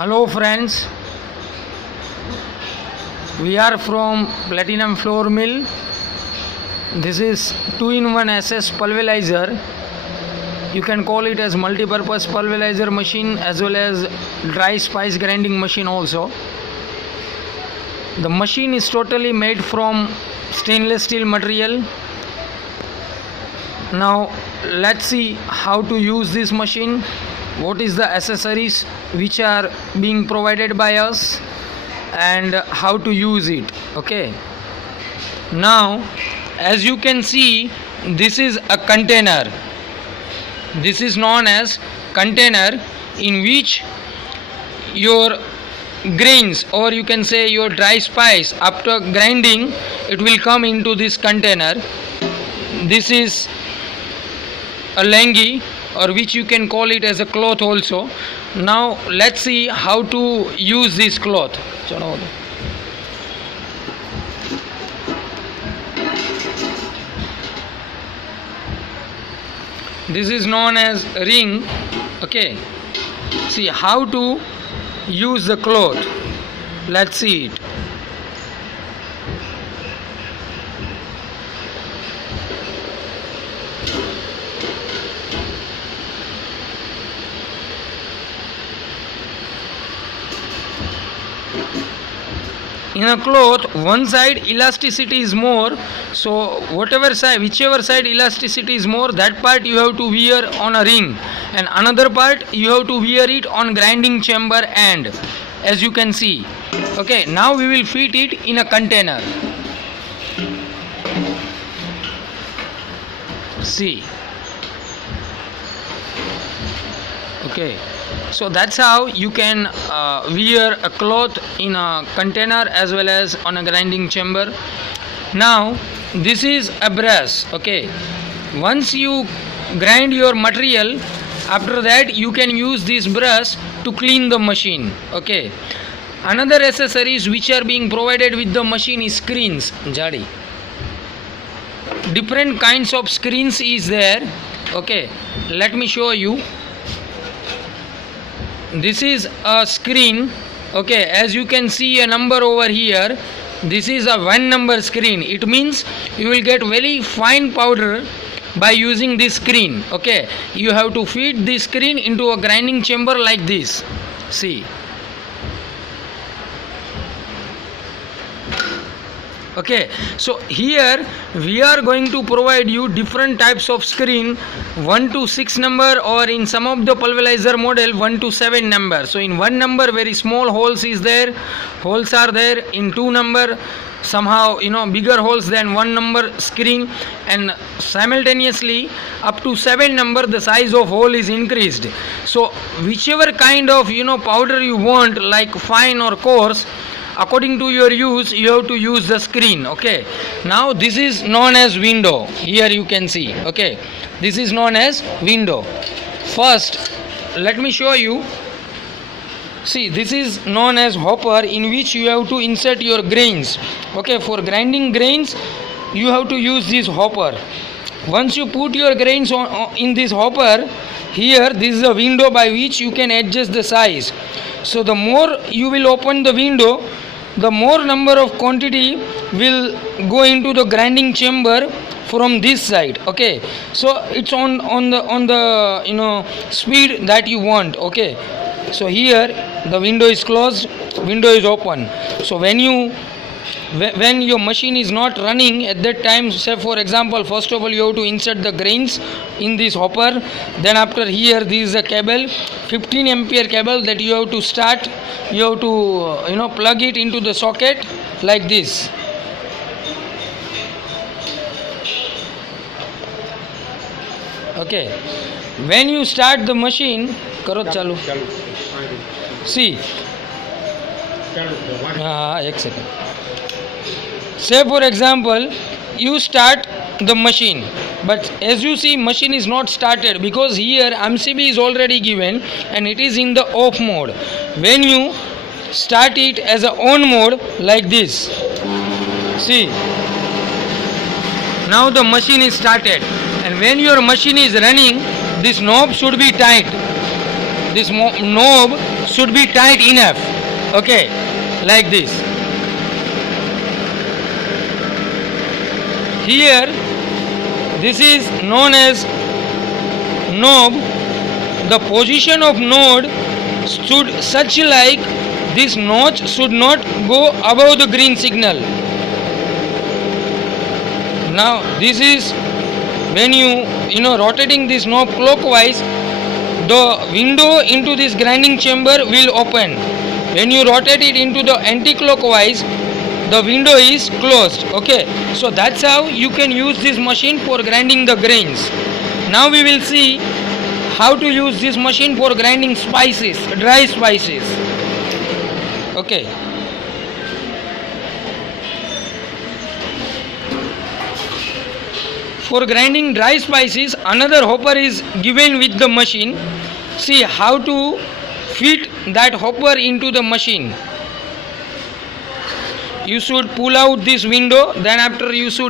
Hello friends, we are from Platinum Floor Mill. This is 2-in-1 SS pulverizer. You can call it as multi-purpose pulverizer machine as well as dry spice grinding machine also. The machine is totally made from stainless steel material. Now let's see how to use this machine. What is the accessories which are being provided by us and how to use it. Okay, now as you can see, this is a container. This is known as container in which your grains, or you can say your dry spice, after grinding it will come into this container. This is a lengi, or which you can call it as a cloth also. Now let's see how to use this cloth. This is known as ring. Okay, see how to use the cloth. Let's see it. In a cloth, one side elasticity is more, so whichever side elasticity is more, that part you have to wear on a ring, and another part you have to wear it on grinding chamber end, as you can see. Okay, now we will fit it in a container. See. Okay, so that's how you can wear a cloth in a container as well as on a grinding chamber. Now this is a brush. Okay, once you grind your material, after that you can use this brush to clean the machine. Okay, another accessories which are being provided with the machine is screens. Jadi different kinds of screens is there. Okay, let me show you. This is a screen. Okay, as you can see a number over here, this is a 1 number screen. It means you will get very fine powder by using this screen. Okay, you have to feed this screen into a grinding chamber like this. See. Okay, so here we are going to provide you different types of screen, 1 to 6 number, or in some of the pulverizer model 1 to 7 number. So in 1 number very small holes is there, holes are there. In 2 number somehow bigger holes than 1 number screen, and simultaneously up to 7 number the size of hole is increased. So whichever kind of powder you want, like fine or coarse, according to your use you have to use the screen. Okay, now this is known as window. Here you can see. Okay, this is known as window. First let me show you. See, this is known as hopper, in which you have to insert your grains. Okay, for grinding grains you have to use this hopper. Once you put your grains in this hopper, here this is a window by which you can adjust the size. So the more you will open the window, the more number of quantity will go into the grinding chamber from this side. Okay, so it's on the speed that you want. Okay, so here the window is closed, window is open. So when your machine is not running, at that time, say for example, first of all you have to insert the grains in this hopper. Then after, here this is a cable, 15 ampere cable that you have to start. You have to plug it into the socket like this. Okay, when you start the machine, karo chalu. See, एक second. Say for example you start the machine, but as you see machine is not started because here MCB is already given and it is in the off mode. When you start it as a on mode like this, see, now the machine is started, and when your machine is running, this knob should be tight. this knob should be tight enough. Okay, like this. Here, this is known as knob. The position of node should such like this notch should not go above the green signal. Now this is when you rotating this knob clockwise, the window into this grinding chamber will open. When you rotate it into the anti-clockwise, the window is closed. Okay, so that's how you can use this machine for grinding the grains. Now we will see how to use this machine for grinding spices, dry spices. Okay. For grinding dry spices, another hopper is given with the machine. See how to fit that hopper into the machine. You should pull out this window, then after you should